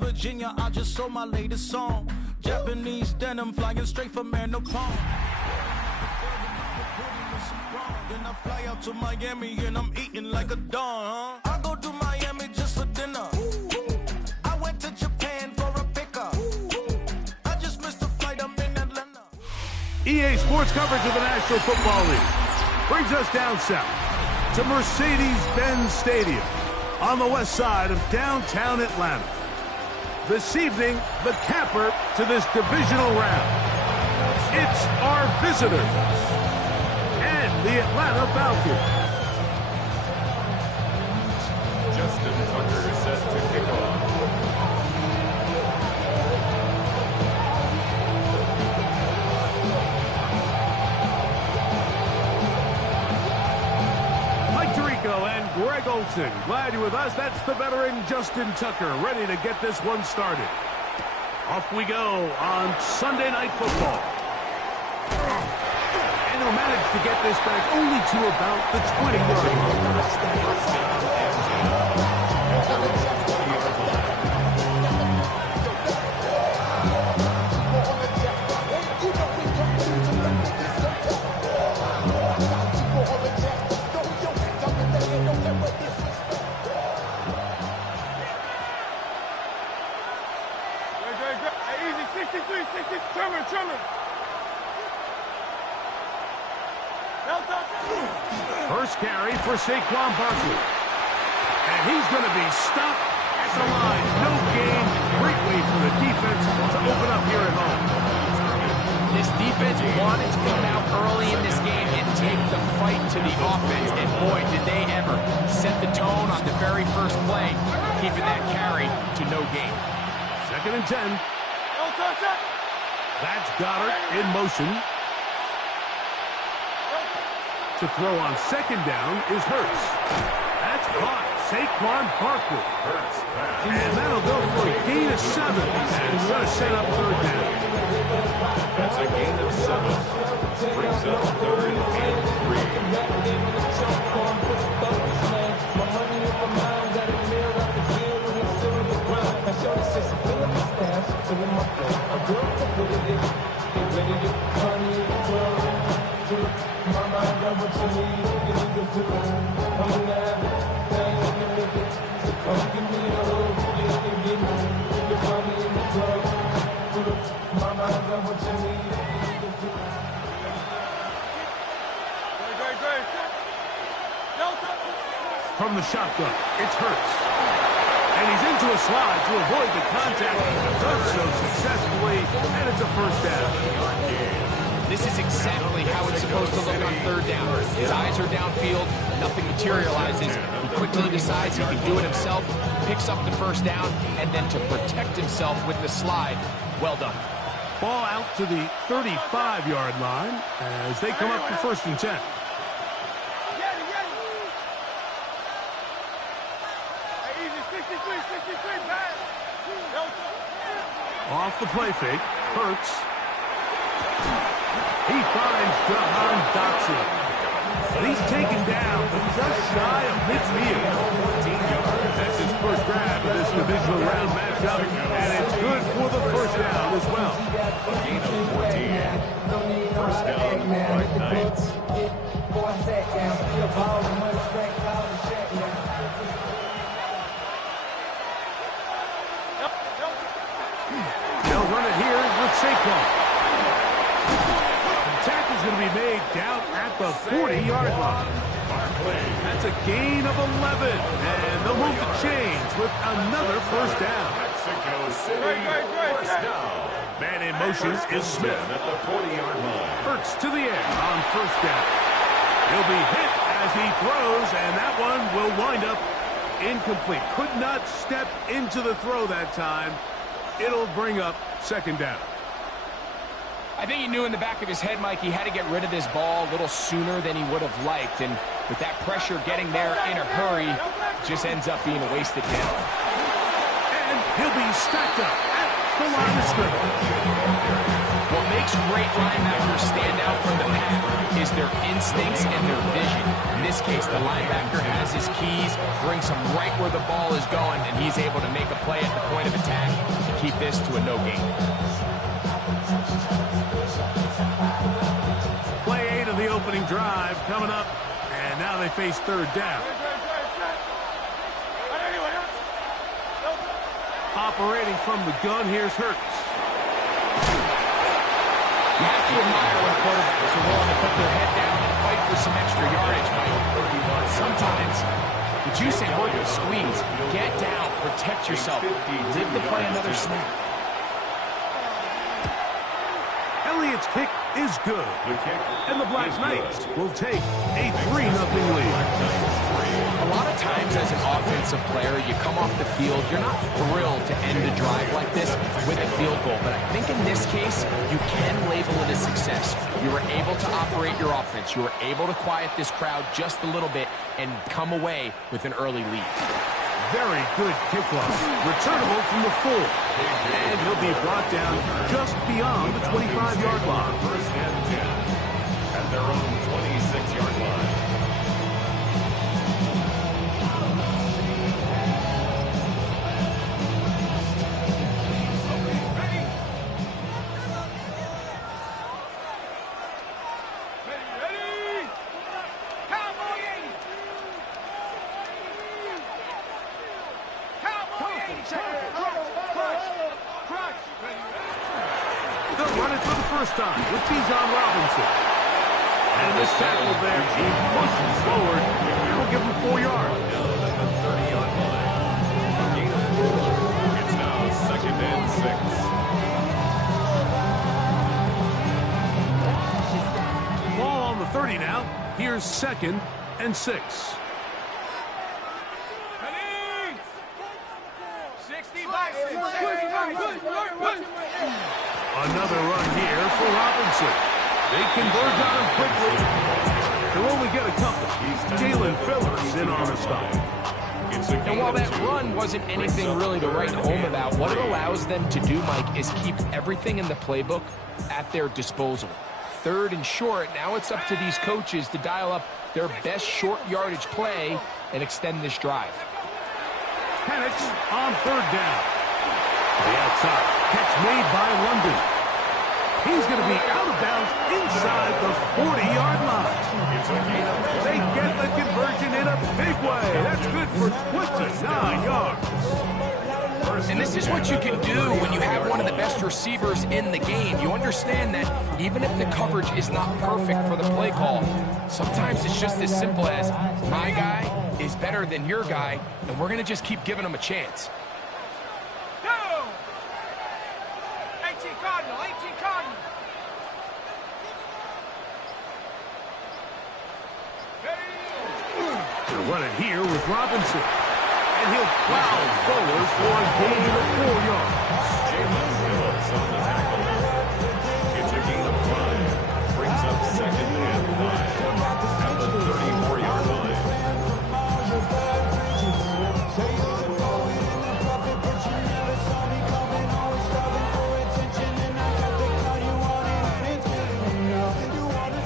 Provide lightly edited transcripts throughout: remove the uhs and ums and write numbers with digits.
Virginia, I just sold my latest song. Japanese denim flying straight from Manapong. Then I fly out to Miami and I'm eating like a don. I go to Miami just for dinner. I went to Japan for a pickup. I just missed a flight, I'm in Atlanta. EA Sports coverage of the National Football League brings us down south to Mercedes-Benz Stadium on the west side of downtown Atlanta. This evening, the capper to this divisional round. It's our visitors and the Atlanta Falcons. Justin Tucker is set to kick off. And Greg Olson, glad you're with us. That's the veteran Justin Tucker, ready to get this one started. Off we go on Sunday Night Football. And he'll manage to get this back only to about the 20-yard line. First carry for Saquon Barkley. And he's going to be stopped at the line. No gain. Great way for the defense to open up here at home. This defense wanted to come out early in this game and take the fight to the offense. And boy, did they ever set the tone on the very first play, keeping that carry to no gain. 2nd and 10. That's Goddard in motion. To throw on 2nd down is Hurts. That's caught. Saquon Barkley. And that'll go for a gain of 7. And it's going to set up 3rd down. That's a gain of 7. Brings up 3rd and 3. From the shotgun, it's Hurts. And he's into a slide to avoid the contact. Does so successfully, and it's a 1st down. This is exactly how it's supposed to look on 3rd down. His eyes are downfield, nothing materializes. He quickly decides he can do it himself, picks up the 1st down, and then to protect himself with the slide. Well done. Ball out to the 35-yard line as they come up for 1st and 10. Off the play fake, Hurts. He finds Jahan Dotson. And he's taken down just shy of midfield. That's his first grab of this divisional round matchup, and it's good for the 1st down as well. Gain of 14. 1st down, right Knights. They'll run it here with Saquon. Tackle's going to be made down at the 40-yard line. That's a gain of 11, and they'll move the chains with another 1st down. Mexico City, 1st down. Man in motion is Smith at the 40-yard line. Hurts to the air on 1st down. He'll be hit as he throws, and that one will wind up incomplete. Could not step into the throw that time. It'll bring up 2nd down. I think he knew in the back of his head, Mike, he had to get rid of this ball a little sooner than he would have liked. And with that pressure getting there in a hurry, just ends up being a wasted hit. And he'll be stacked up at the line of scrimmage. What makes great linebackers stand out from the pack is their instincts and their vision. In this case, the linebacker has his keys, brings him right where the ball is going, and he's able to make a play at the point of attack and keep this to a no gain. Play 8 of the opening drive coming up, and now they face third down. Operating from the gun, here's Hurts. You have to admire when quarterbacks are willing to put their head down and fight for some extra yardage, Mike. Sometimes, the juice ain't worth the squeeze. Get down, protect yourself, live to play another snap. Elliott's kick is good, and the Black Knights will take a 3-0 lead. A lot of times as an offensive player, you come off the field, you're not thrilled to end a drive like this with a field goal. But I think in this case, you can label it a success. You were able to operate your offense. You were able to quiet this crowd just a little bit and come away with an early lead. Very good kickoff. Returnable from the 4. And he'll be brought down just beyond the 25-yard line. First and 10 at their own 26-yard line. They'll run it for the first time with Bijan Robinson. And this tackle there, he pushes forward. It'll give him 4 yards. At the 30-yard line. A gain of 4. It's now second and 6. Ball on the 30 now. Here's second and 6. Another run here for Robinson. They converge on him quickly. They'll only get a couple. Jalen Phillips in on the stop. And while that run wasn't anything really to write home about, what it allows them to do, Mike, is keep everything in the playbook at their disposal. Third and short, now it's up to these coaches to dial up their best short yardage play and extend this drive. Penix on third down. The outside. Catch made by London. He's going to be out of bounds inside the 40-yard line. They get the conversion in a big way. That's good for 29 yards. And this is what you can do when you have one of the best receivers in the game. You understand that even if the coverage is not perfect for the play call, sometimes it's just as simple as my guy is better than your guy, and we're going to just keep giving him a chance. They'll run it here with Robinson. And he'll plow forward for a gain of 4 yards. Jalen Phillips on the tackle. It's a gain of 5. Brings up second and 5 at the 34-yard line.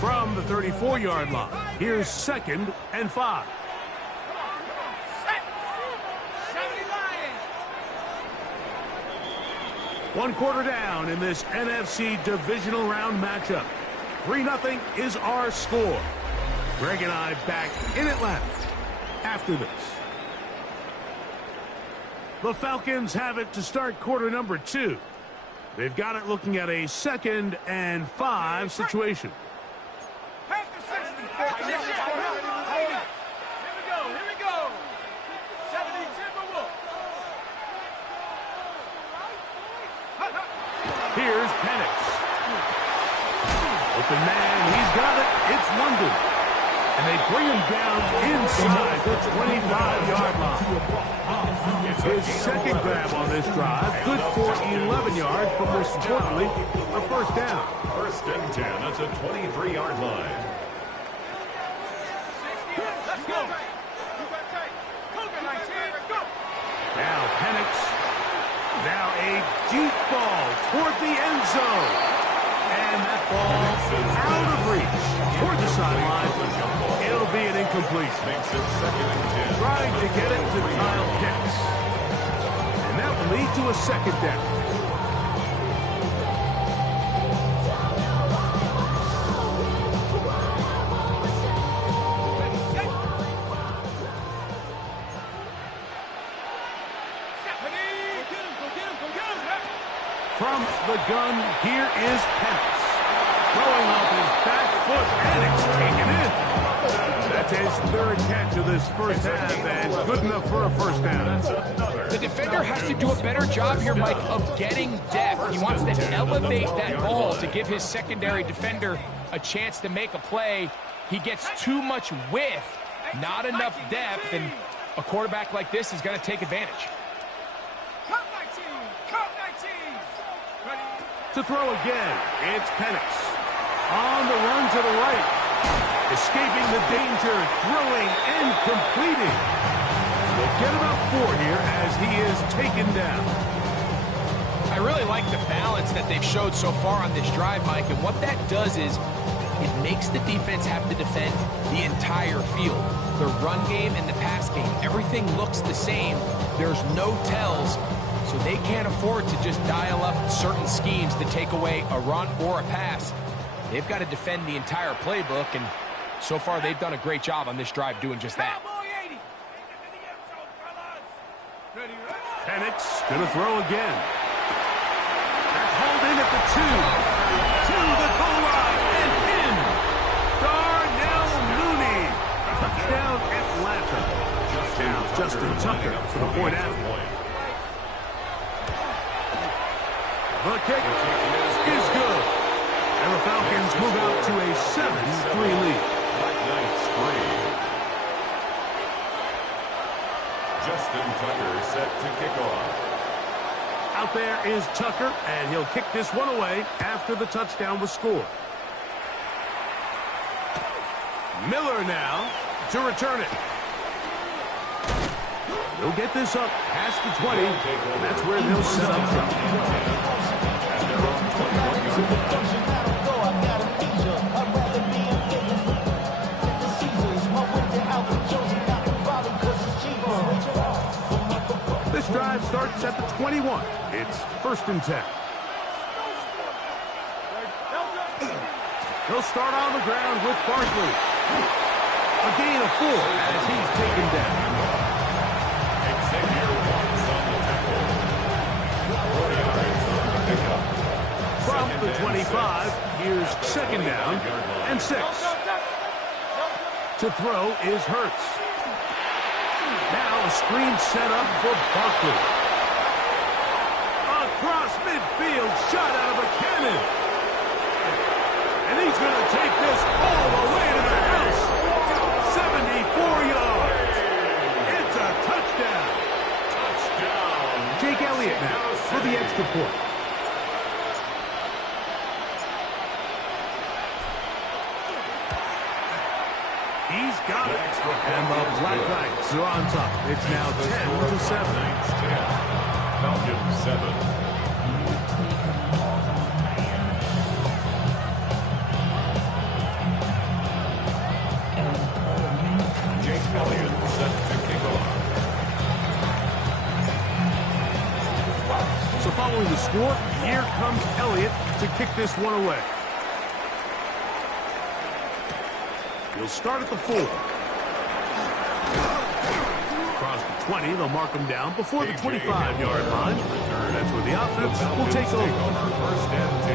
From the 34-yard line, here's second and 5. One quarter down in this NFC divisional round matchup. 3-0 is our score. Greg and I back in Atlanta after this. The Falcons have it to start quarter number 2. They've got it looking at a 2nd and 5 situation. Here's Penix. Open man, he's got it. It's London. And they bring him down inside the 25-yard line. His second grab on this drive, good for 11 yards, but most importantly, a first down. First and 10 at the 23-yard line. Let's go. Now Penix. Now a deep ball toward the end zone. And that ball out of reach toward the sideline. It'll be an incomplete. Makes it 2nd and 10. Trying to get it to Kyle Pitts. And that will lead to a 2nd down. From the gun, here is Penix. Throwing off his back foot, and it's taken in. That's his 3rd catch of this first half, and good enough for a first down. The defender has to do a better job here, Mike, of getting depth. He wants to elevate that ball to give his secondary defender a chance to make a play. He gets too much width, not enough depth, and a quarterback like this is going to take advantage. To throw again, it's Penix. On the run to the right. Escaping the danger, throwing and completing. We'll get about 4 here as he is taken down. I really like the balance that they've showed so far on this drive, Mike, and what that does is it makes the defense have to defend the entire field. The run game and the pass game, everything looks the same. There's no tells. So they can't afford to just dial up certain schemes to take away a run or a pass. They've got to defend the entire playbook, and so far they've done a great job on this drive doing just that. Penix going to throw again. That's hauled in at the 2. To the goal line and in. Darnell Mooney. Touchdown Atlanta. Justin Tucker for the point after. The kick is good. And the Falcons move out to a 7-3 lead. Black Knights 3. Justin Tucker set to kick off. Out there is Tucker, and he'll kick this one away after the touchdown was scored. Miller now to return it. He'll get this up past the 20, and that's where they'll set up shop. This drive starts at the 21. It's 1st and 10. He'll start on the ground with Barkley. A gain of 4 as he's taken down. From the 25, here's 2nd down and 6. To throw is Hurts. Now a screen set up for Barkley. Across midfield, shot out of a cannon. And he's going to take this all the way to the house. 74 yards. It's a touchdown. Jake Elliott now for the extra point. He's got it. And the Black Knights are on top. It's now 10-7. Falcons 7. Jake Elliott set to kick off. So following the score, here comes Elliott to kick this one away. He'll start at the 4. Across the 20, they'll mark him down before the 25-yard line. That's where the offense will take over. 1st and 10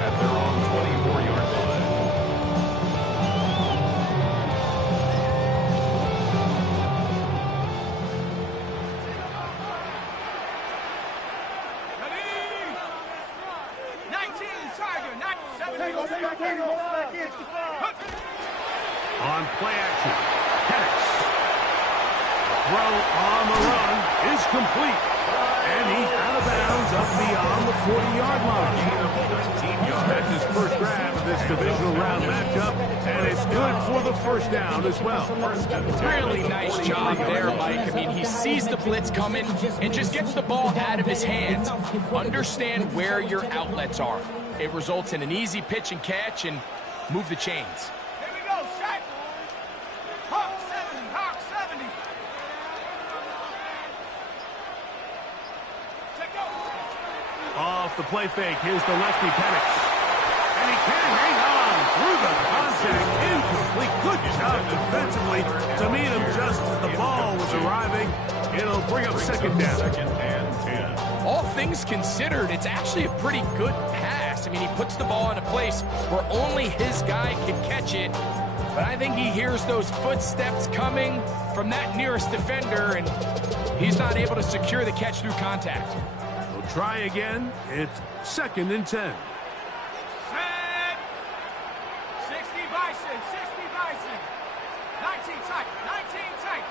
at their own 24-yard line. On play action, Penix. Throw on the run is complete. And he's out of bounds up beyond the 40-yard line. That's his first grab of this divisional round matchup, and it's good for the first down as well. Really nice job there, Mike. I mean, he sees the blitz coming and just gets the ball out of his hands. Understand where your outlets are. It results in an easy pitch and catch and move the chains. Here we go, set. Hawk 70, Hawk 70. Take go. Off the play fake, here's the lefty Penix. And he can hang on through the contact. Incomplete. Good job defensively to meet him just as the ball was arriving. It'll bring up second down. Second and 10. All things considered, it's actually a pretty good pass. I mean, he puts the ball in a place where only his guy can catch it. But I think he hears those footsteps coming from that nearest defender, and he's not able to secure the catch through contact. We'll try again. It's second and 10. Set. 60 Bison, 60 Bison. 19 tight, 19 tight.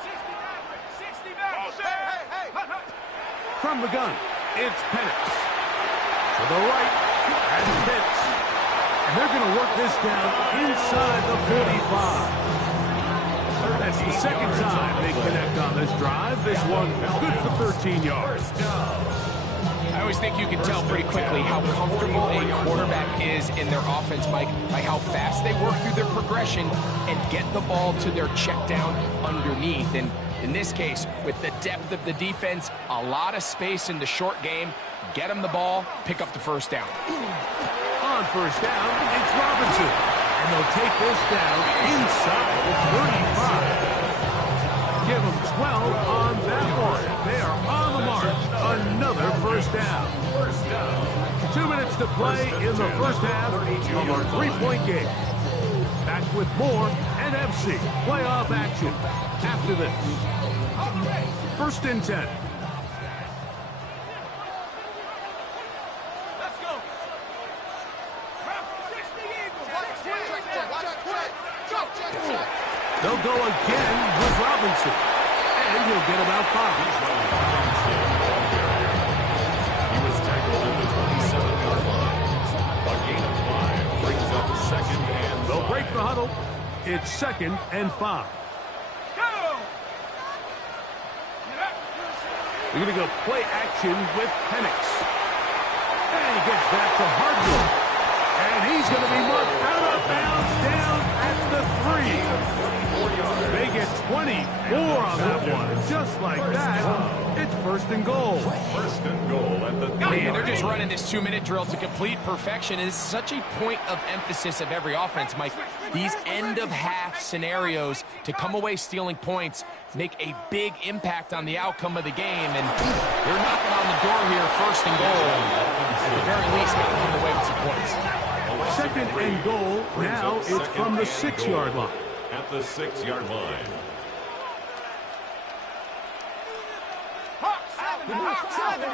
60 Maverick, 60 Maverick. Hey. From the gun, it's Penix. To the right, and Pitts. And they're going to work this down inside the 45. That's the second time they connect on this drive. This one good for 13 yards. I always think you can tell pretty quickly how comfortable a quarterback is in their offense, Mike, by how fast they work through their progression and get the ball to their check down underneath. And in this case, with the depth of the defense, a lot of space in the short game, get them the ball, pick up the first down. On first down, it's Robinson. And they'll take this down inside the 35. Give them 12 on that one. They are on the mark. Another first down. 2 minutes to play in the first half of our three-point game. Back with more NFC playoff action after this. First and 10. Let's go. 60 Eagles. They'll go again with Robinson. And he'll get about 5. He was tackled at the 27-yard line. A gain of 5 brings up second and 5. They'll break the huddle. It's second and 5. Go. We're going to go play action with Penix. And he gets back to Hardwood. And he's going to be marked out of bounds down at the 3. They get 24 on that one. And just like that, it's first and goal. First and goal at the 3. Man, they're just running this 2-minute drill to complete perfection. It's such a point of emphasis of every offense, Mike. These end-of-half scenarios to come away stealing points make a big impact on the outcome of the game. And they're knocking on the door here, first and goal. At the very least, got to come away with some points. Second and goal. Now it's from the 6-yard line. At the 6-yard line. Hawk 70, Hawk 70.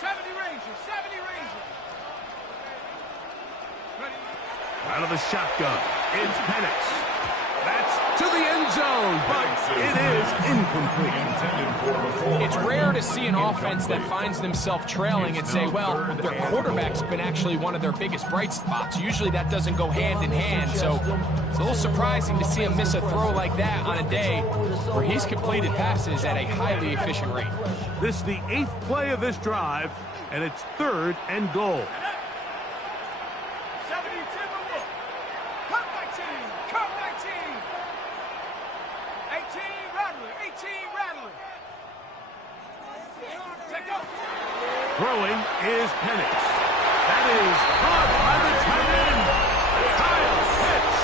70 Rangers, 70 Rangers. Ready? Out of the shotgun, it's Penix. That's to the end zone, but it is incomplete. It's rare to see an offense that finds themselves trailing and say, well, their quarterback's been actually one of their biggest bright spots. Usually that doesn't go hand in hand, so it's a little surprising to see him miss a throw like that on a day where he's completed passes at a highly efficient rate. This is the 8th play of this drive, and it's third and goal. 70 Timberwolves. Cut 19, cut 19. 18 Rattler, 18 Rattler. Take off. Throwing is Penix. That is caught by the tight end. Kyle Pitts.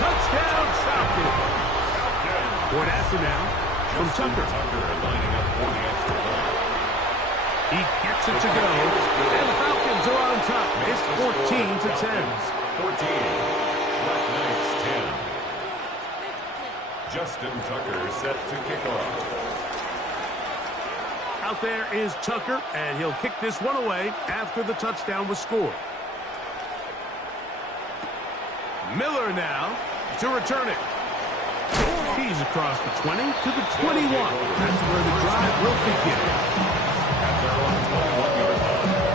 Touchdown Falcons. Point after now from Tucker. Lining up for the extra point. He gets it to go. And the Falcons are on top. It's 14-10. 14. Black Knights 10. Justin Tucker set to kick off. Out there is Tucker, and he'll kick this one away after the touchdown was scored. Miller now to return it. He's across the 20 to the 21. That's where the drive will begin. At their own 21-yard line.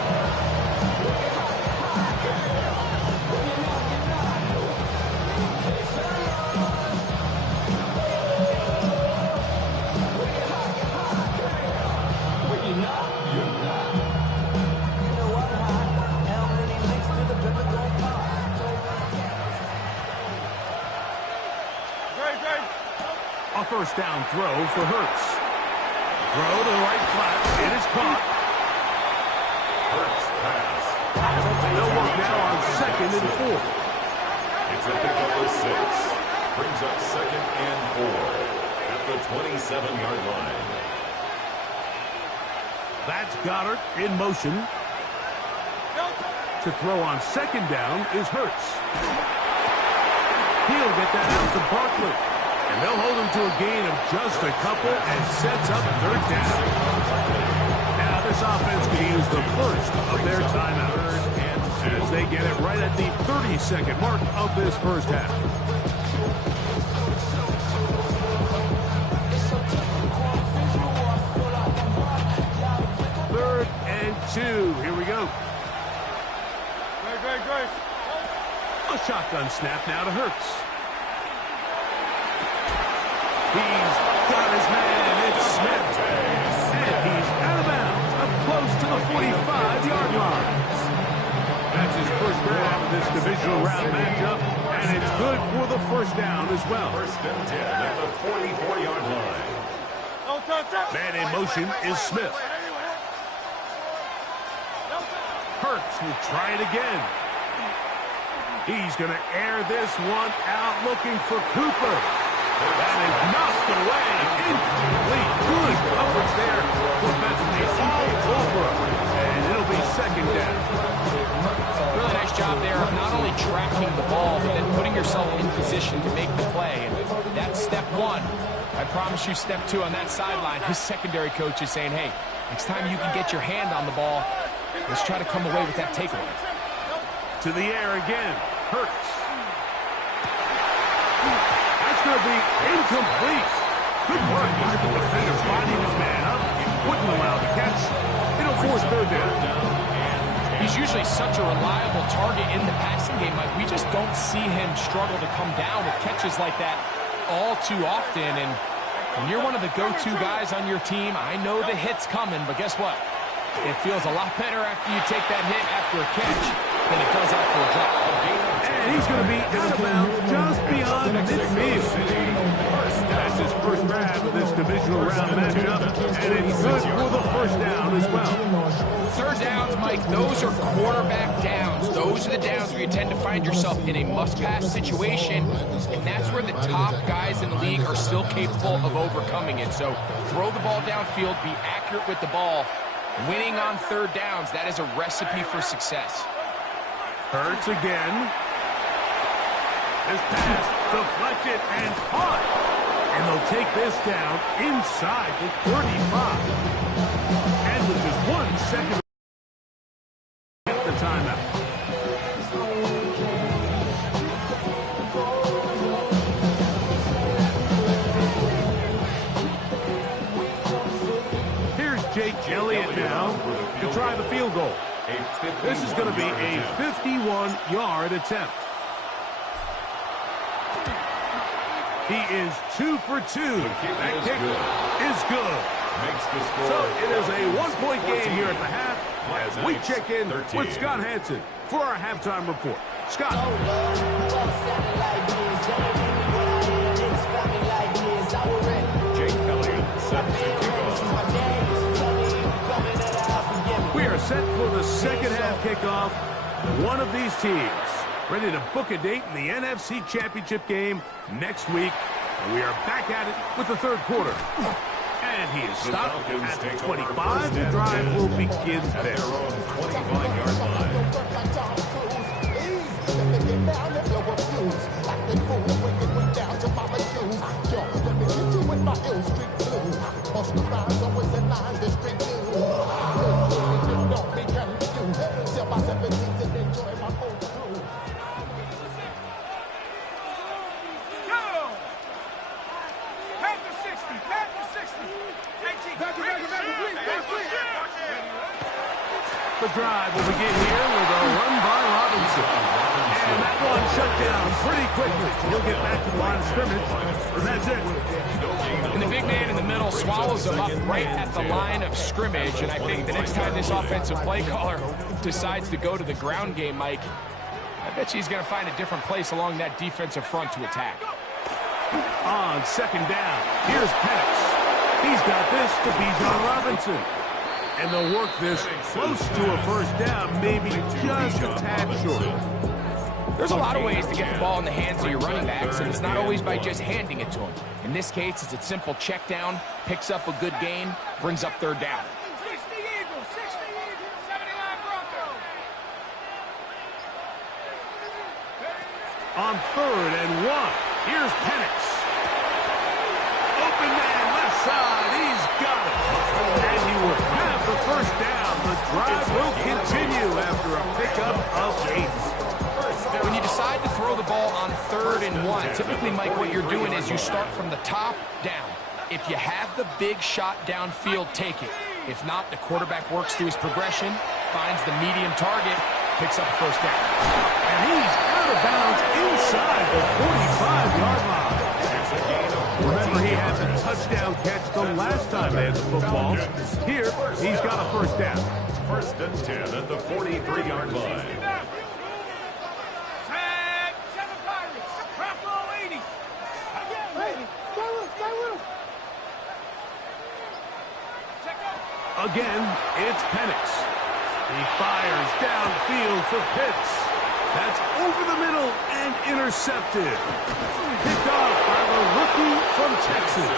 A first down throw for Hurts. Throw to the right flat. It is caught. Hurts pass. They'll work now on 2nd and 4. It's a pickup of 6. Brings up 2nd and 4 at the 27-yard line. That's Goddard in motion. To throw on 2nd down is Hurts. He'll get that out to Barkley. And they'll hold him to a gain of just a couple and sets up 3rd down. Now this offense can use the first of their timeouts as they get it right at the 30-second mark of this first half. Third and 2. Here we go. A shotgun snap now to Hurts. He's got his man. It's Smith. And he's out of bounds up close to the 45-yard line. That's his first grab of this divisional round matchup, and it's good for the first down as well. 1st and 10 at the 44-yard line. Man in motion is Smith. Hurts will try it again. He's going to air this one out looking for Cooper. That is knocked away. Incomplete. Good coverage there. Defensively all over him. And it'll be 2nd down. Really nice job there of not only tracking the ball, but then putting yourself in position to make the play. And that's step 1. I promise you step 2 on that sideline. His secondary coach is saying, hey, next time you can get your hand on the ball, let's try to come away with that takeaway. To the air again. Hurts. That's going to be incomplete. Good work. The defender finding his man up. Wouldn't allow the catch. It'll force 3rd down. He's usually such a reliable target in the passing game. Like, we just don't see him struggle to come down with catches like that all too often. And when you're one of the go-to guys on your team, I know the hit's coming, but guess what? It feels a lot better after you take that hit after a catch than it does after a drop. And he's going to be out of bounds just beyond midfield. That's his first grab of this divisional round matchup, and it's good for the first down as well. 3rd downs, Mike, those are quarterback downs. Those are the downs where you tend to find yourself in a must-pass situation, and that's where the top guys in the league are still capable of overcoming it. So throw the ball downfield, be accurate with the ball. Winning on 3rd downs, that is a recipe for success. Hurts again. This pass deflected and caught. And they'll take this down inside the 35. And with just 1 second at the timeout. Here's Jake Elliott now to try the field goal. This is going to be a 51-yard attempt. He is 2 for 2. That kick is good. So it is a 1-point game here at the half as we check in with Scott Hansen for our halftime report. Scott. Jake Elliott set to kick off. We are set for the second half kickoff. One of these teams ready to book a date in the NFC Championship game next week. And we are back at it with the 3rd quarter. And he is stopped at the 25. The drive will begin there. Their own 25-yard line. The drive will begin here with a run by Robinson. And that one shut down pretty quickly. He'll get back to the line of scrimmage. And that's it. And the big man in the middle swallows him up right at the line of scrimmage. And I think the next time this offensive play caller decides to go to the ground game, Mike, I bet you he's going to find a different place along that defensive front to attack. On second down, here's Penix. He's got this to Bijan Robinson. And they'll work this close to a first down, maybe just a tad short. There's a lot of ways to get the ball in the hands of your running backs, and it's not always by just handing it to them. In this case, it's a simple check down, picks up a good gain, brings up third down. On 3rd and 1, here's Penix. Open man, left side, he's got it. And he will have the first down. The drive will continue after a pickup of 8. When you decide to throw the ball on 3rd and 1, typically, Mike, what you're doing is you start from the top down. If you have the big shot downfield, take it. If not, the quarterback works through his progression, finds the medium target, picks up the first down. And he's out of bounds inside the 45-yard line. Remember, he had the touchdown catch the last time they had the football. Here, he's got a first down. 1st and 10 at the 43-yard line. Again, it's Penix. He fires downfield for Pitts. That's over the middle and intercepted. Picked off by the rookie from Texas.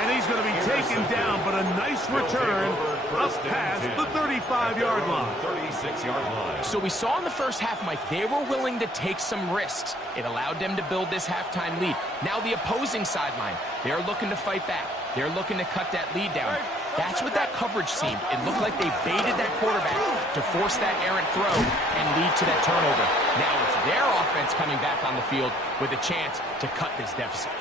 And he's going to be taken down, but a nice return up past the 35-yard line. 36-yard line. So we saw in the first half, Mike, they were willing to take some risks. It allowed them to build this halftime lead. Now the opposing sideline, they're looking to fight back. They're looking to cut that lead down. That's what that coverage seemed. It looked like they baited that quarterback to force that errant throw and lead to that turnover. Now it's their offense coming back on the field with a chance to cut this deficit.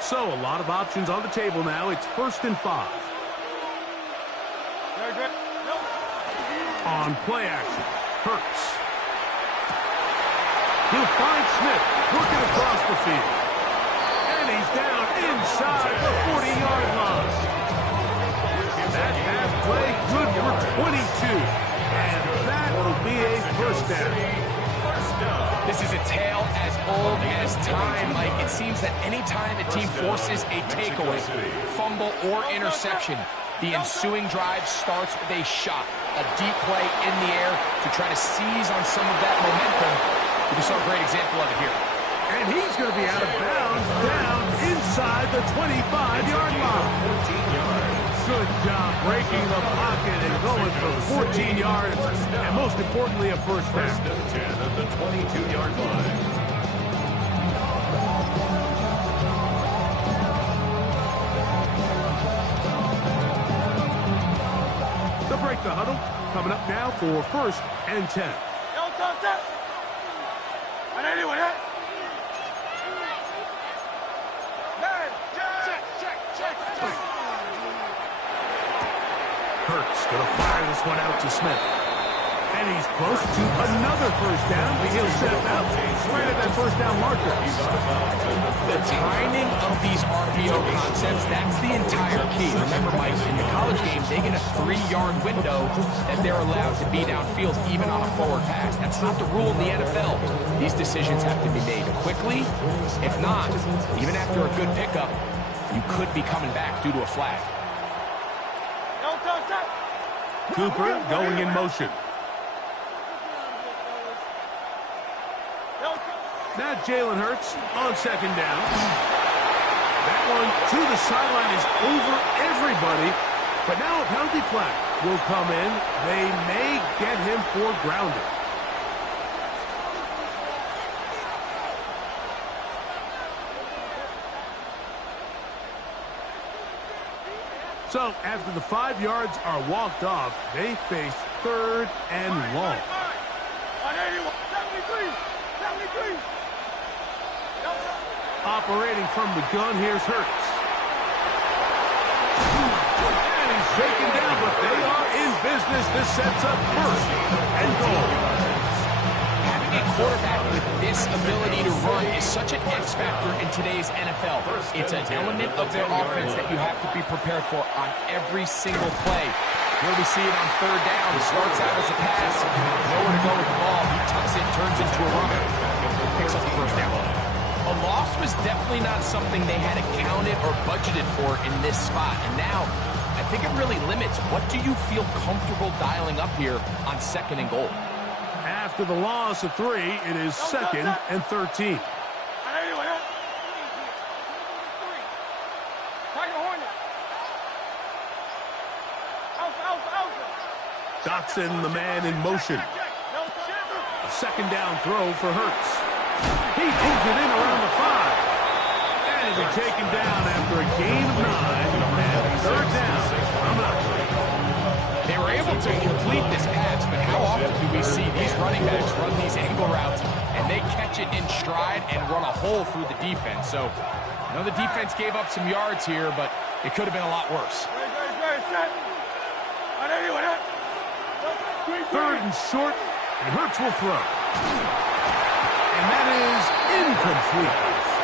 So a lot of options on the table now. It's 1st and 5. On play action, Hurts. He'll find Smith working across the field. And he's down inside the 40-yard line. That half play good for 22. And that will be a first down. This is a tale as old as time, Mike. It seems that any time a team forces a takeaway, fumble, or interception, the ensuing drive starts with a shot, a deep play in the air to try to seize on some of that momentum. We saw a great example of it here. And he's going to be out of bounds down inside the 25-yard line. 14 yards. Good job breaking the pocket and going for 14 yards, and most importantly, a first down. 1st and 10 at the 22-yard line. They'll break the huddle. Coming up now for 1st and 10. Hurts going to fire this one out to Smith. And he's close to another first down. He'll step out right at that first down marker. The timing of these RPO concepts, that's the entire key. Remember, Mike, in the college game, they get a 3-yard window that they're allowed to be downfield, even on a forward pass. That's not the rule in the NFL. These decisions have to be made quickly. If not, even after a good pickup, you could be coming back due to a flag. Cooper going in motion. Now Jalen Hurts on second down. That one to the sideline is over everybody. But now a penalty flag will come in. They may get him for grounding. So after the 5 yards are walked off, they face 3rd and long. Operating from the gun, here's Hurts. And he's shaken down, but they are in business. This sets up 1st and goal. quarterback with this ability to run is such an X factor in today's NFL. It's an element of their offense that you have to be prepared for on every single play. Here we see it on third down. It starts out as a pass. Nowhere to go with the ball. He tucks it, turns into a runner. Picks up the first down. A loss was definitely not something they had accounted or budgeted for in this spot. And now, I think it really limits. What do you feel comfortable dialing up here on 2nd and goal? After the loss of 3, it is 2nd and 13. Dotson, the man in motion. A 2nd down throw for Hurts. He moves it in around the 5. And he'll be taken down after a gain of 9. And 3rd down. They were able to complete this pass, but how often do we see these running backs run these angle routes and they catch it in stride and run a hole through the defense? So, I know the defense gave up some yards here, but it could have been a lot worse. 3rd and short, and Hurts will throw. And that is incomplete.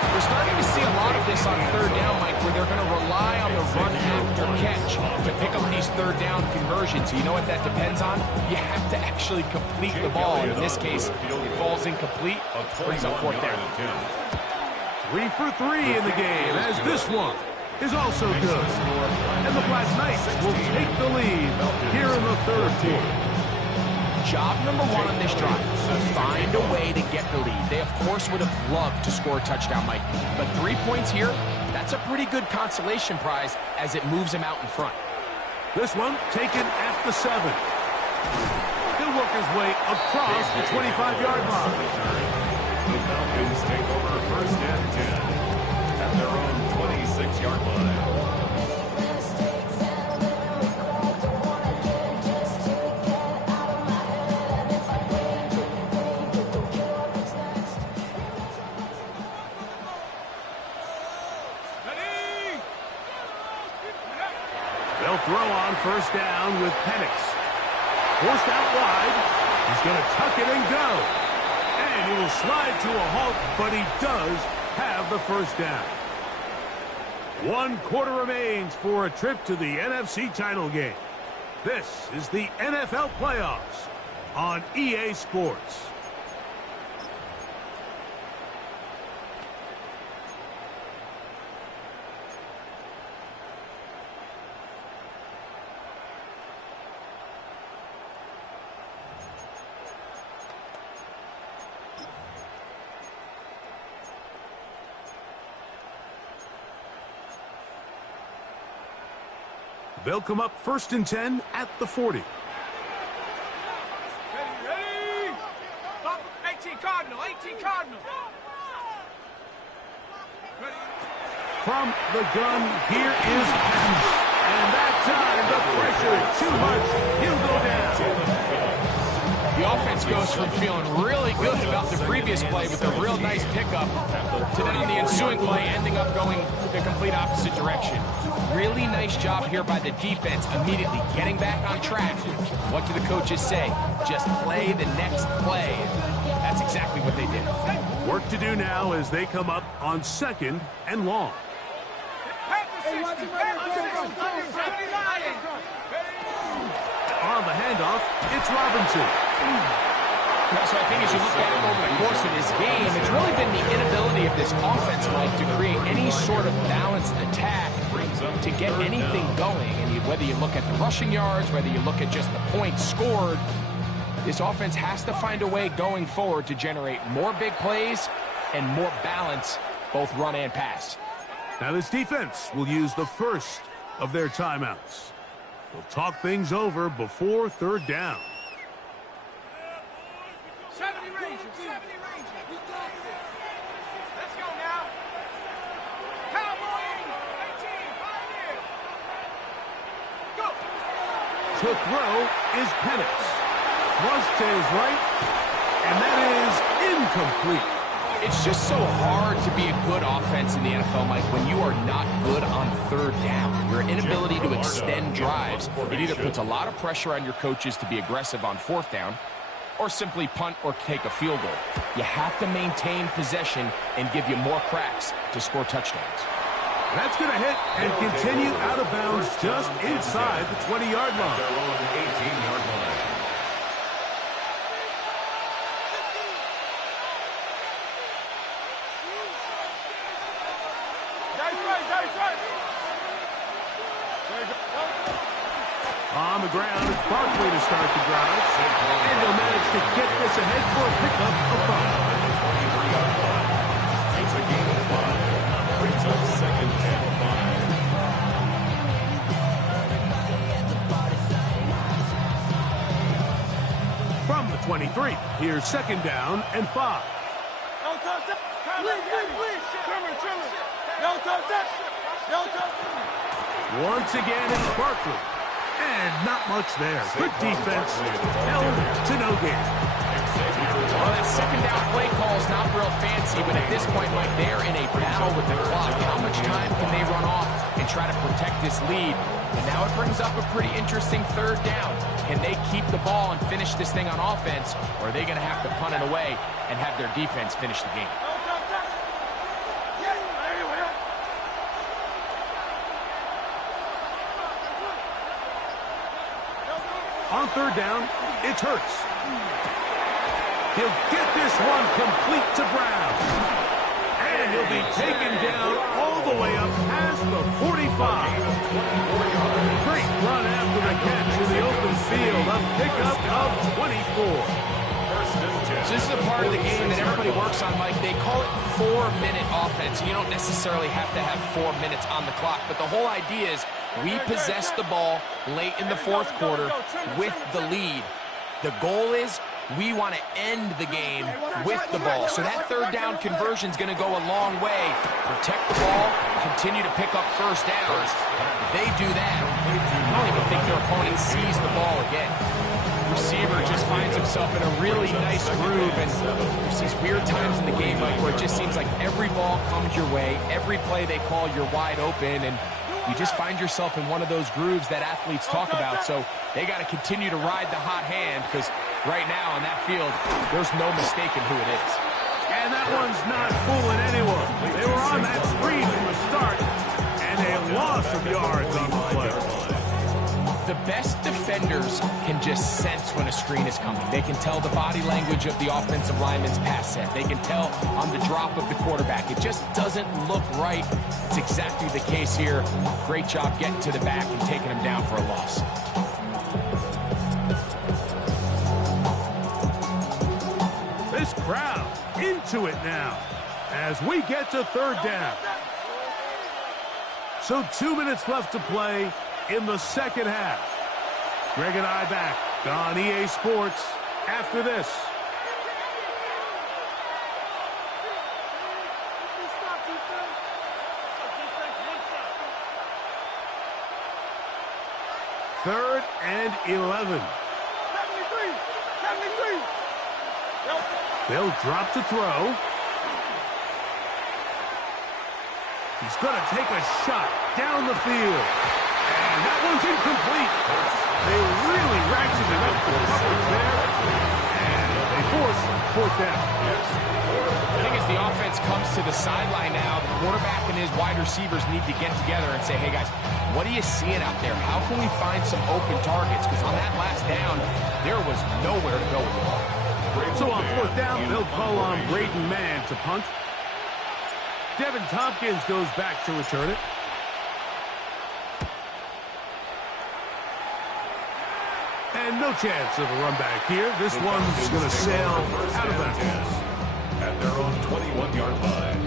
We're starting to see a lot of this on 3rd down, Mike, where they're going to rely on the run after catch to pick up these 3rd down conversions. So you know what that depends on? You have to actually complete the ball. And in this case, it falls incomplete, brings up 4th down. 3 for 3 in the game, as this one is also good. And the Black Knights will take the lead here in the 3rd quarter. Job number 1 on this drive, find a way to get the lead. They, of course, would have loved to score a touchdown, Mike. But 3 points here, that's a pretty good consolation prize as it moves him out in front. This one taken at the 7. He'll work his way across the 25-yard line. The Falcons take over 1st and 10 at their own 26-yard line. They'll throw on 1st down with Penix. Forced out wide. He's going to tuck it and go. And he will slide to a halt, but he does have the 1st down. 1 quarter remains for a trip to the NFC title game. This is the NFL playoffs on EA Sports. They'll come up 1st and 10 at the 40. Ready. 18 Cardinal, 18 Cardinal. Ready. From the gun, here is Penix. And that time, the pressure is too much. He'll go down. The offense goes from feeling really good about the previous play with a real nice pickup to then on the ensuing play ending up going the complete opposite direction. Really nice job here by the defense immediately getting back on track. What do the coaches say? Just play the next play. That's exactly what they did. Work to do now as they come up on 2nd and long. On the handoff, it's Robinson. So I think as you look back over the course of this game, it's really been the inability of this offense, Mike, to create any sort of balanced attack to get anything going. And whether you look at the rushing yards, whether you look at just the points scored, this offense has to find a way going forward to generate more big plays and more balance, both run and pass. Now this defense will use the first of their timeouts. They'll talk things over before 3rd down. 70 Rangers, 70 Rangers. Let's go now. Cowboy 18, Pioneer. Go. To throw is Penix. Flush to his right, and that is incomplete. It's just so hard to be a good offense in the NFL, Mike, when you are not good on 3rd down. Your inability to extend drives, it either puts a lot of pressure on your coaches to be aggressive on 4th down, or simply punt or take a field goal. You have to maintain possession and give you more cracks to score touchdowns. That's going to hit and continue out of bounds just inside the 20-yard line. Their own 18-yard line. On the ground, it's Barkley to start the drive. And they'll manage to get this ahead for a pickup of 5. It's a gain of 5. Brings up second and 5. From the 23, here's second down and 5. Don't touch that. Please. Don't touch that. Don't touch that. Once again, it's Barkley. And not much there. Good defense. Held to no gain. Well, that second down play call is not real fancy, but at this point, Mike, they're in a battle with the clock. How much time can they run off and try to protect this lead? And now it brings up a pretty interesting third down. Can they keep the ball and finish this thing on offense, or are they going to have to punt it away and have their defense finish the game? On third down, it's Hurts. He'll get this one complete to Brown. And he'll be taken down all the way up past the 45. Great run after the catch in the open field. A pickup of 24. So this is a part of the game that everybody works on, Mike. They call it 4-minute offense. You don't necessarily have to have 4 minutes on the clock, but the whole idea is we possess the ball late in the fourth quarter with the lead. The goal is we want to end the game with the ball. So that third down conversion is going to go a long way. Protect the ball, continue to pick up first downs. If they do that, I don't even think their opponent sees the ball again. Receiver just finds himself in a really nice groove, and there's these weird times in the game, Mike, where it just seems like every ball comes your way, every play they call, you're wide open, and you just find yourself in one of those grooves that athletes talk about. So they got to continue to ride the hot hand, because right now on that field, there's no mistaking who it is. And that one's not fooling anyone. They were on that screen from the start, and a loss of yards on the play. The best defenders can just sense when a screen is coming. They can tell the body language of the offensive lineman's pass set. They can tell on the drop of the quarterback. It just doesn't look right. It's exactly the case here. Great job getting to the back and taking him down for a loss. This crowd into it now as we get to third down. So 2 minutes left to play in the second half. Greg and I back on EA Sports after this. Third and 11. 73. They'll drop to throw. He's going to take a shot down the field. And that one's incomplete. They really ratcheted up the coverage there. And they force fourth down. The thing is, the offense comes to the sideline now. The quarterback and his wide receivers need to get together and say, hey, guys, what are you seeing out there? How can we find some open targets? Because on that last down, there was nowhere to go with the ball. So on fourth down, they'll call on Braden Mann to punt. Devin Tompkins goes back to return it. And no chance of a run back here. This one's going to sail out of bounds. At their own 21-yard line.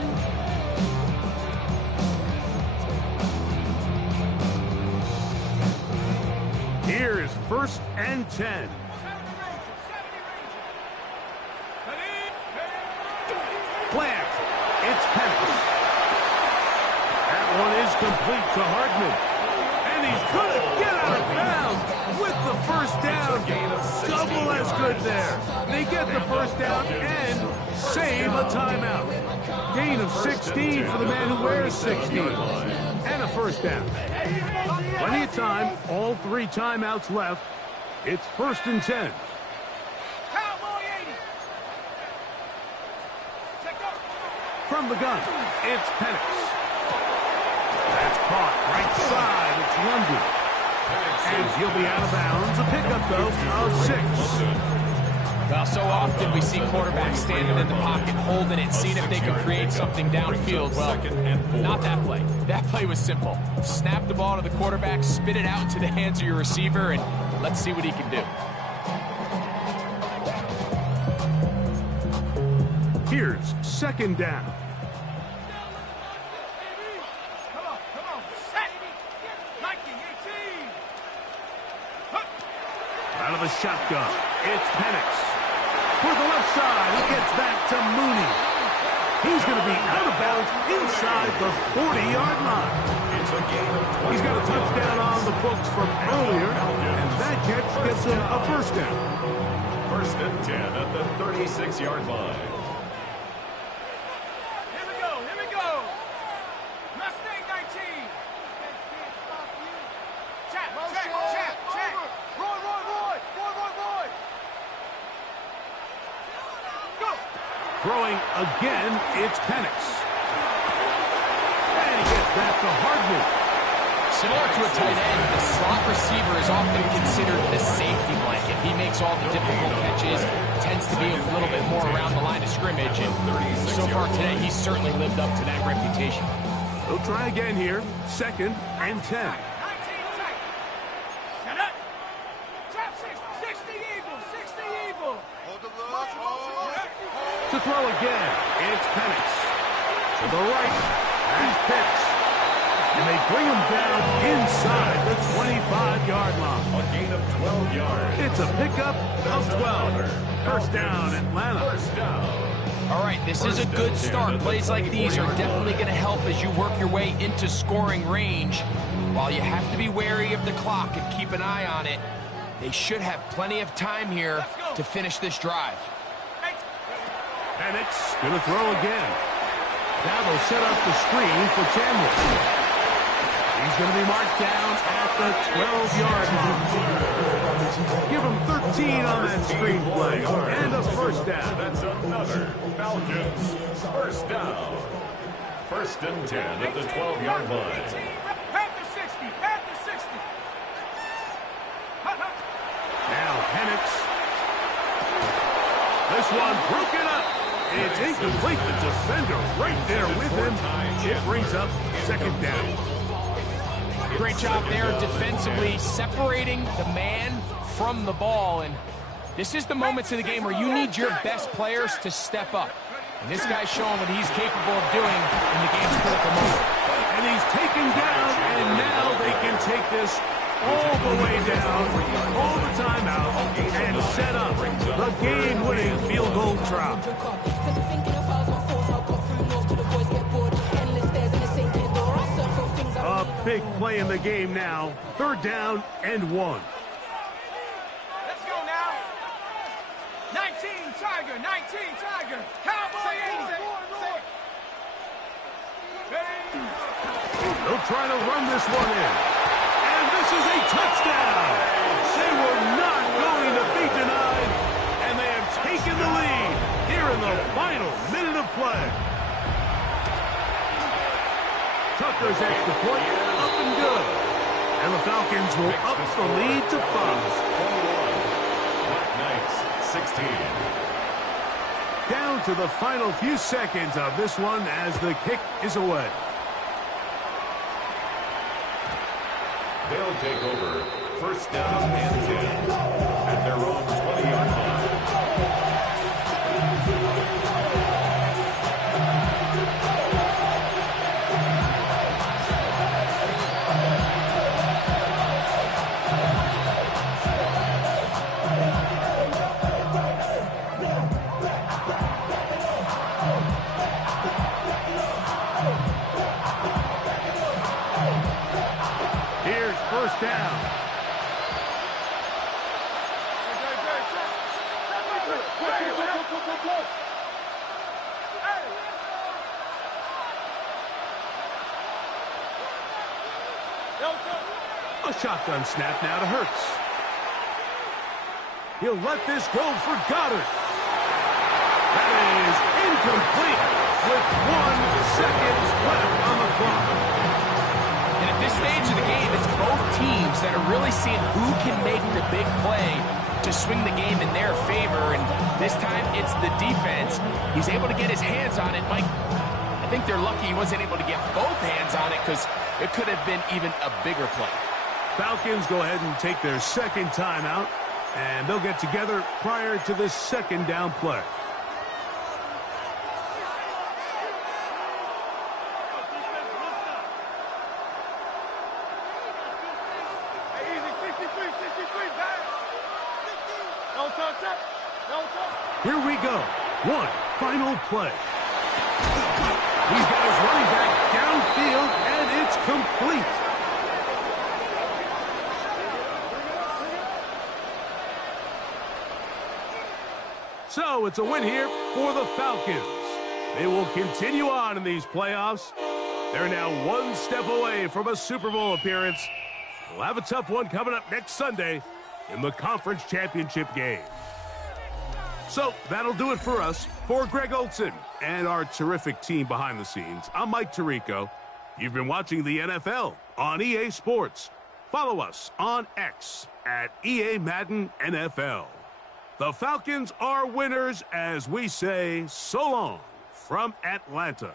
Here is first and 10. Plant. It's Penix. That one is complete to Hardman. And he's going to get out of bounds with the first down. Double as good there. They get the first down and save a timeout. Gain of 16 for the man who wears 16. And a first down. Plenty of time. All 3 timeouts left. It's first and 10. from the gun. It's Penix. That's caught right side. It's London. And he'll be out of bounds. A pickup, though, of 6. Well, so often we see quarterbacks standing in the pocket, holding it, seeing if they can create something downfield. Well, not that play. That play was simple. Snap the ball to the quarterback, spit it out into the hands of your receiver, and let's see what he can do. Here's second down. Come on, set. Nike 18. Out of the shotgun, it's Penix. For the left side, he gets that to Mooney. He's going to be out of bounds inside the 40-yard line. He's got a touchdown on the books from earlier, and that catch gets him a first down. 1st and 10 at the 36-yard line. Here we go. Mustang 19. Check. Roy. Go. Throwing again, it's Penix. And he gets that to Hardman. Similar to a tight end, the slot receiver is often considered the safety blanket. He makes all the difficult catches, tends to be a little bit more around the line of scrimmage, and so far today, he's certainly lived up to that reputation. They'll try again here, 2nd and 10. 19 tight. Set up. Trap 60 Eagle. To throw again, it's Penix. To the right, he's Pitts. And they bring him down inside the 25-yard line. A gain of 12 yards. It's a pickup of 12. First down, Atlanta. First down. All right, this is a good start. Plays like these are definitely going to help as you work your way into scoring range. While you have to be wary of the clock and keep an eye on it, they should have plenty of time here to finish this drive. Penix going to throw again. Now they'll set up the screen for Chandler. He's going to be marked down at the 12-yard line. Give him 13 on that screen play and a first down. That's another Falcons first down. 1st and 10 at the 12-yard line. Panther 60. Now Penix. This one broken up. It's incomplete. The defender right there with him. It brings up 2nd down. Great job there defensively, separating the man from the ball. And this is the moments of the game where you need your best players to step up. And this guy's showing what he's capable of doing in the game's critical moment. And he's taken down, and now they can take this all the way down, all the time out, and set up the game-winning field goal drop. A big play in the game now. 3rd down and 1. Let's go now. 19 Tiger. Cowboy 80. They'll try to run this one in. And this is a touchdown. They were not going to be denied, and they have taken the lead here in the final minute of play. Tucker's extra point up and good. And the Falcons will up the lead to 5. Black Knights 16. Down to the final few seconds of this one as the kick is away. They'll take over 1st down and 10 at their own 20-yard line. Here's first down. A shotgun snap now to Hurts. He'll let this go for Goddard. That is complete with 1 second left on the clock. And at this stage of the game, it's both teams that are really seeing who can make the big play to swing the game in their favor. And this time, it's the defense. He's able to get his hands on it. Mike, I think they're lucky he wasn't able to get both hands on it because it could have been even a bigger play. Falcons go ahead and take their second timeout, and they'll get together prior to the second down play. Here we go. One final play. He's got his running back downfield, and it's complete. So it's a win here for the Falcons. They will continue on in these playoffs. They're now 1 step away from a Super Bowl appearance. We'll have a tough one coming up next Sunday in the conference championship game. So that'll do it for us. For Greg Olson and our terrific team behind the scenes, I'm Mike Tirico. You've been watching the NFL on EA Sports. Follow us on X at EA Madden NFL. The Falcons are winners as we say so long from Atlanta.